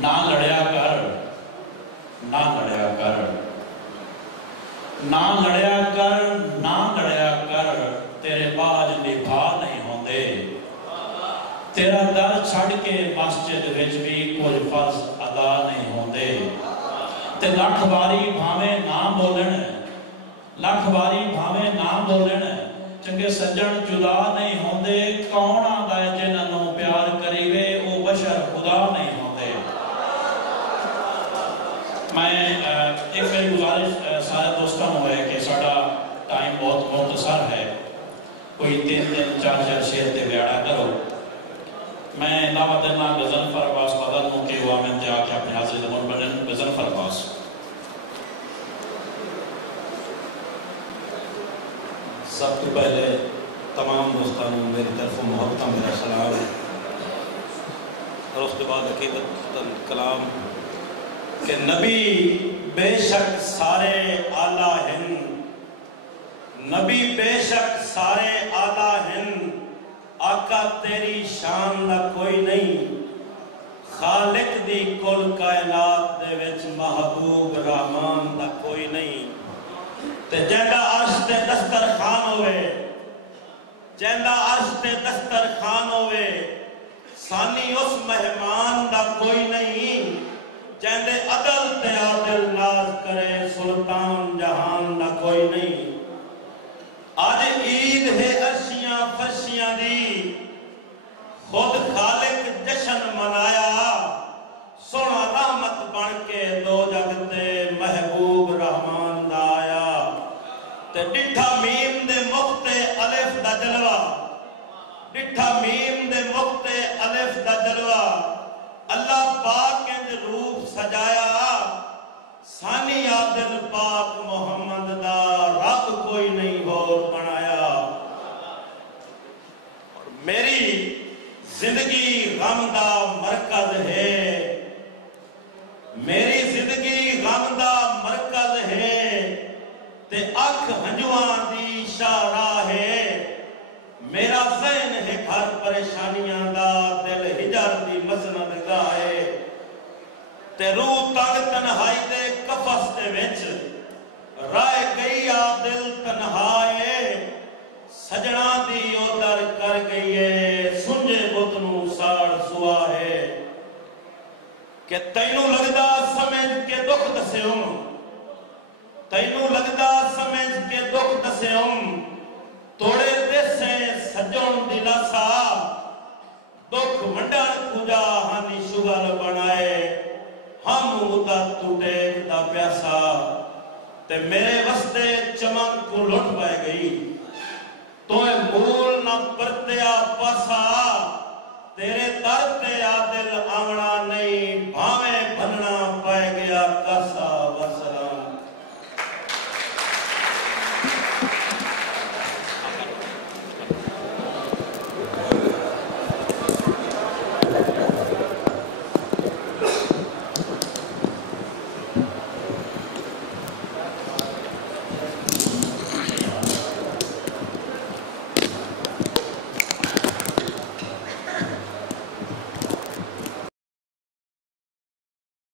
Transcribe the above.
نہ لڑیا کر، نہ لڑیا کر، نہ لڑیا کر، نہ لڑیا کر، تیرے باج نبھا نہیں ہوندے۔ تیرا در چھڑ کے مسجد وچ بھی کچھ فرض ادا نہیں ہوندے۔ تے لکھ باری بھاویں نہ بولن، لکھ باری بھاویں نہ بولن، چنگے سجن جدا نہیں ہوندے۔ کون آندا ہے جنہاں نوں پیار کریوے او بشر خدا نہیں ہوندے۔ میں ایک میری گزارش سارے دوستوں کو ہے کہ ساڈا ٹائم بہت مختصر ہے، کوئی 3 دن 4 شعر تے بیاڑا کرو۔ میں علاوہ دینا غضنفر عباس بدن ہوں کہ وہ میں جا کے اپنے حاضر زمان بنن غضنفر عباس۔ سب تو پہلے تمام دوستانوں میری طرف محبتہ میرا سلام، اور اس کے بعد عقیدت کلام کہ نبی بے شک سارے اعلیٰ ہیں، نبی بے شک سارے اعلیٰ ہیں، آقا تیری شان دا کوئی نہیں، خالق دی کل کائنات دے وچ محبوب رحمان دا کوئی نہیں۔ تے جیندہ عرش تے دسترخوان ہوئے، جیندہ عرش تے دسترخوان ہوئے، ثانی اس مہمان دا کوئی نہیں، جیندے عدل تے عادل ناز کرے سلطان جہان دا کوئی نہیں۔ آج عید ہے عرشیاں فرشیاں دی، خود خالق جشن منایا، سونا رحمت بن کے دو جگتے محبوب رحمان دا آیا۔ تے ڈٹھا میم دے مختے الف دا جلوہ، ڈٹھا میم دے مختے الف دا جلوہ، اللہ پاک انج روپ سجایا، ثانی عادل پاک محمد دا رب کوئی نہیں اور بنایا۔ میری زندگی غم دا مرکز ہے، میری زندگی غم دا مرکز ہے، تے اکھ ہنجواں دی شاہراہ ہے، میرا ذہن ہے گھر پریشانیاں دا، دل ہجر دی مسند گاہ ہے، تے روح تنگ تنہائی دے کفس دے وچ رائے گئی آ دل تنہائے، سجنا دی ادھر کر گئی ہے، سنجے بتنو ساڑ سوا ہے، کہ تینوں لگدا سمجھ کے دکھ دسے ہوں، تینوں لگدا سمجھ کے دکھ دسے ہوں، توڑے دسے سجن دلا سا، دکھ منڈن کجا ہانی شغل بنائے، ہم ہوتا ٹوٹے دا پیاسا، تے میرے وستے چمن کو لٹ پائے گئی، تو اے مول نہ پرتیا پاسا، تیرے